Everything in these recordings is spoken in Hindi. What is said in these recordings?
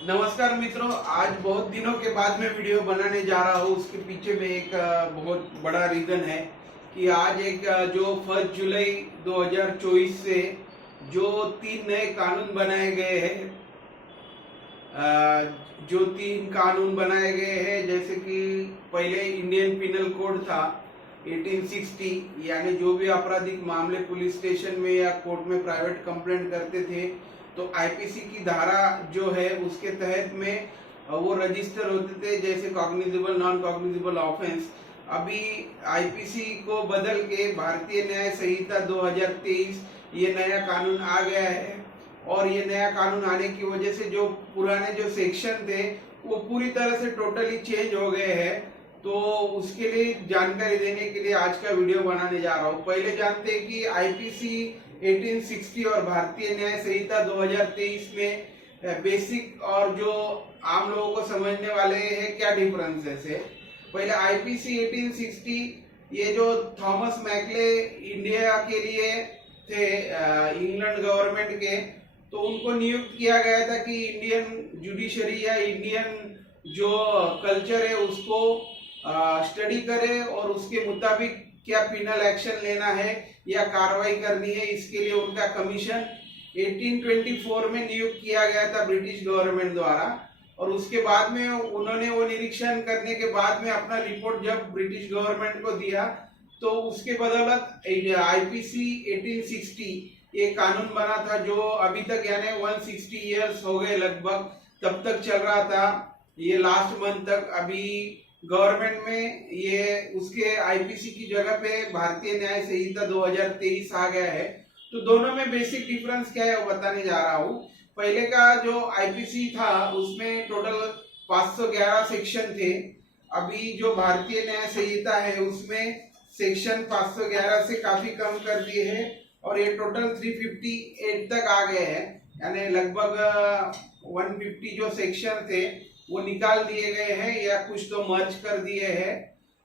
नमस्कार मित्रों, आज बहुत दिनों के बाद में वीडियो बनाने जा रहा हूँ। उसके पीछे में एक बहुत बड़ा रीजन है कि आज जो 1 जुलाई 2024 से जो 3 नए कानून बनाए गए हैं, जो 3 कानून बनाए गए हैं, जैसे कि पहले इंडियन पिनल कोड था 1860, यानी जो भी आपराधिक मामले पुलिस स्टेशन में या कोर्ट में प्राइवेट कंप्लेंट करते थे तो आईपीसी की धारा जो है उसके तहत में वो रजिस्टर होते थे, जैसे कॉग्निजेबल नॉन कॉग्निजेबल ऑफेंस। अभी आईपीसी को बदल के भारतीय न्याय संहिता 2023 ये नया कानून आ गया है। और ये नया कानून आने की वजह से जो पुराने जो सेक्शन थे वो पूरी तरह से टोटली चेंज हो गए हैं। तो उसके लिए जानकारी देने के लिए आज का वीडियो बनाने जा रहा हूँ। पहले जानते हैं कि आईपीसी 1860 और भारतीय न्याय संहिता 2023 में बेसिक और जो आम लोगों को समझने वाले हैं क्या डिफरेंसेस है। पहले आईपीसी 1860 ये जो थॉमस मैकले इंडिया के लिए थे, इंग्लैंड गवर्नमेंट के, तो उनको नियुक्त किया गया था कि इंडियन जुडिशरी या इंडियन जो कल्चर है उसको स्टडी करे और उसके मुताबिक क्या पिनल एक्शन लेना है या कार्रवाई करनी है, इसके लिए उनका कमीशन 1824 में नियुक्त किया गया था ब्रिटिश गवर्नमेंट द्वारा। और उसके बाद में उन्होंने वो निरीक्षण करने के बाद में अपना रिपोर्ट जब ब्रिटिश गवर्नमेंट को दिया तो उसके बदौलत आईपीसी 1860 ये कानून बना था, जो अभी तक यानी 160 इयर्स हो गए लगभग, तब तक चल रहा था। ये लास्ट मंथ तक अभी गवर्नमेंट में ये उसके आईपीसी की जगह पे भारतीय न्याय संहिता 2023 आ गया है। तो दोनों में बेसिक डिफरेंस क्या है वो बताने जा रहा हूँ। पहले का जो आईपीसी था उसमें टोटल 511 सेक्शन थे। अभी जो भारतीय न्याय संहिता है उसमें सेक्शन 511 से काफी कम कर दिए हैं और ये टोटल 358 तक आ गए हैं, यानी लगभग 150 जो सेक्शन थे वो निकाल दिए गए हैं या कुछ तो मर्ज कर दिए हैं।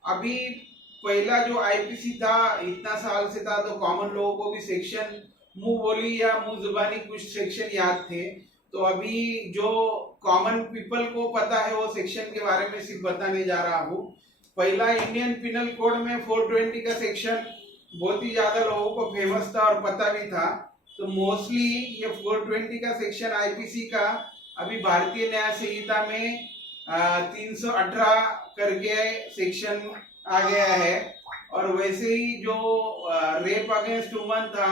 अभी पहला जो आईपीसी था इतना साल से था तो कॉमन लोगों को भी सेक्शन मुंह बोली या मुंह जुबानी कुछ सेक्शन याद थे। तो अभी जो कॉमन पीपल को पता है वो सेक्शन के बारे में सिर्फ बताने जा रहा हूँ। पहला इंडियन पिनल कोड में 420 का सेक्शन बहुत ही ज्यादा लोगों को फेमस था और पता भी था। तो मोस्टली ये 420 का सेक्शन आईपीसी का अभी भारतीय न्याय संहिता में 318 करके सेक्शन आ गया है। और वैसे ही जो रेप अगेंस्ट वुमन था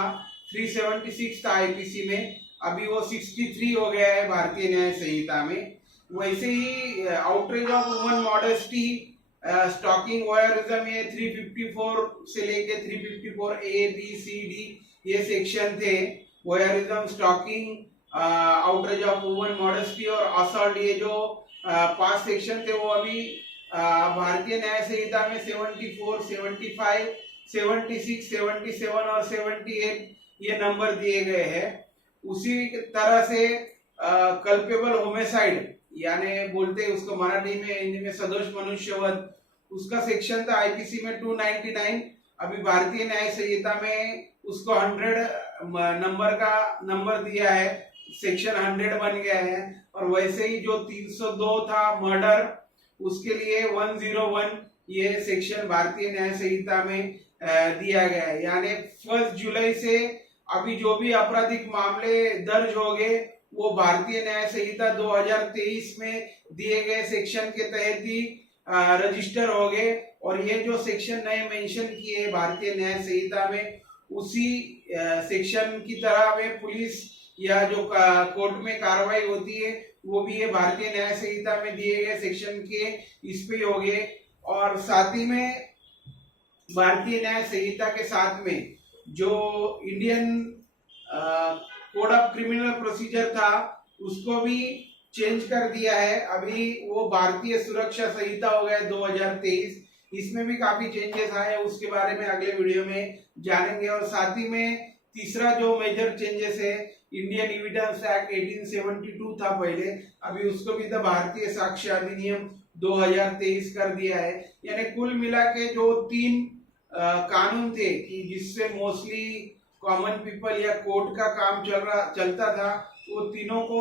376 था आईपीसी में, अभी वो 63 हो गया है भारतीय न्याय संहिता में। वैसे ही outrage of woman modesty, stalking voyeurism, ये 354 से लेके 354 ए बी सी डी ये सेक्शन थे। Voyeurism, stalking, outrage of woman modesty और असॉल्ट, ये जो 5 सेक्शन थे वो अभी भारतीय न्याय संहिता में 74, 75, 76, 77 और 78 ये नंबर दिए गए हैं। उसी तरह से कल्पेबल होमिसाइड यानी बोलते हैं उसको मराठी में, हिंदी में सदोष मनुष्यवध, उसका सेक्शन था आईपीसी में 299। अभी भारतीय न्याय संहिता में उसको 100 नंबर का नंबर दिया है, सेक्शन 100 बन गया है। और वैसे ही जो 302 था मर्डर, उसके लिए 101 ये सेक्शन भारतीय न्याय संहिता में दिया गया है। यानी 1 जुलाई से अभी जो भी आपराधिक मामले दर्ज हो गए वो भारतीय न्याय संहिता 2023 में दिए गए सेक्शन के तहत ही रजिस्टर हो गए। और ये जो सेक्शन नए मेंशन किए भारतीय न्याय संहिता में उसी सेक्शन की तरह में पुलिस या जो कोर्ट में कार्रवाई होती है वो भी ये भारतीय न्याय संहिता में दिए गए सेक्शन के इस पे हो गए। और साथ ही में भारतीय न्याय संहिता के साथ में जो Indian code of criminal procedure था उसको भी चेंज कर दिया है। अभी वो भारतीय सुरक्षा संहिता हो गया 2023, इसमें भी काफी चेंजेस आए, उसके बारे में अगले वीडियो में जानेंगे। और साथ ही में तीसरा जो मेजर चेंजेस है, इंडियन एविडेंस एक्ट 1872 था पहले, अभी उसको भी तो भारतीय साक्ष्य अधिनियम 2023 कर दिया है। यानी कुल मिला के जो 3 कानून थे कि जिससे मोस्टली कॉमन पीपल या कोर्ट का काम चलता था, वो तीनों को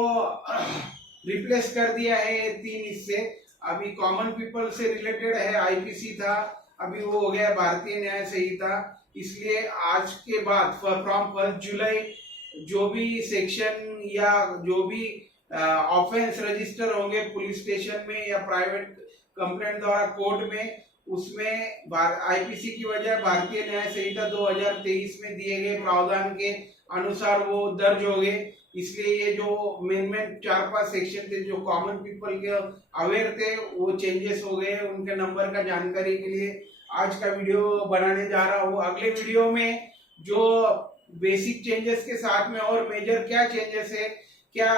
रिप्लेस कर दिया है ये 3 हिस्से। अभी कॉमन पीपल से रिलेटेड है, आईपीसी था, अभी वो हो गया भारतीय न्याय संहिता। इसलिए आज के बाद फ्रॉम 1 जुलाई जो भी सेक्शन या जो भी ऑफेंस रजिस्टर होंगे पुलिस स्टेशन में या प्राइवेट कंप्लेंट द्वारा कोर्ट में, उसमें आईपीसी की बजाय भारतीय न्याय संहिता 2023 में दिए गए प्रावधान के अनुसार वो दर्ज हो गए। इसलिए ये जो मेन 4-5 सेक्शन थे जो कॉमन पीपल के अवेयर थे, वो चेंजेस हो गए। उनके नंबर का जानकारी के लिए आज का वीडियो बनाने जा रहा हूँ। अगले वीडियो में जो बेसिक चेंजेस के साथ में और मेजर क्या चेंजेस है, क्या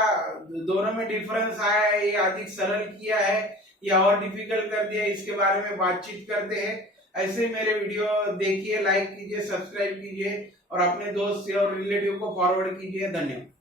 दोनों में डिफरेंस आया है या अधिक सरल किया है या और डिफिकल्ट कर दिया, इसके बारे में बातचीत करते हैं। ऐसे मेरे वीडियो देखिए, लाइक कीजिए, सब्सक्राइब कीजिए और अपने दोस्त और रिलेटिव को फॉरवर्ड कीजिए। धन्यवाद।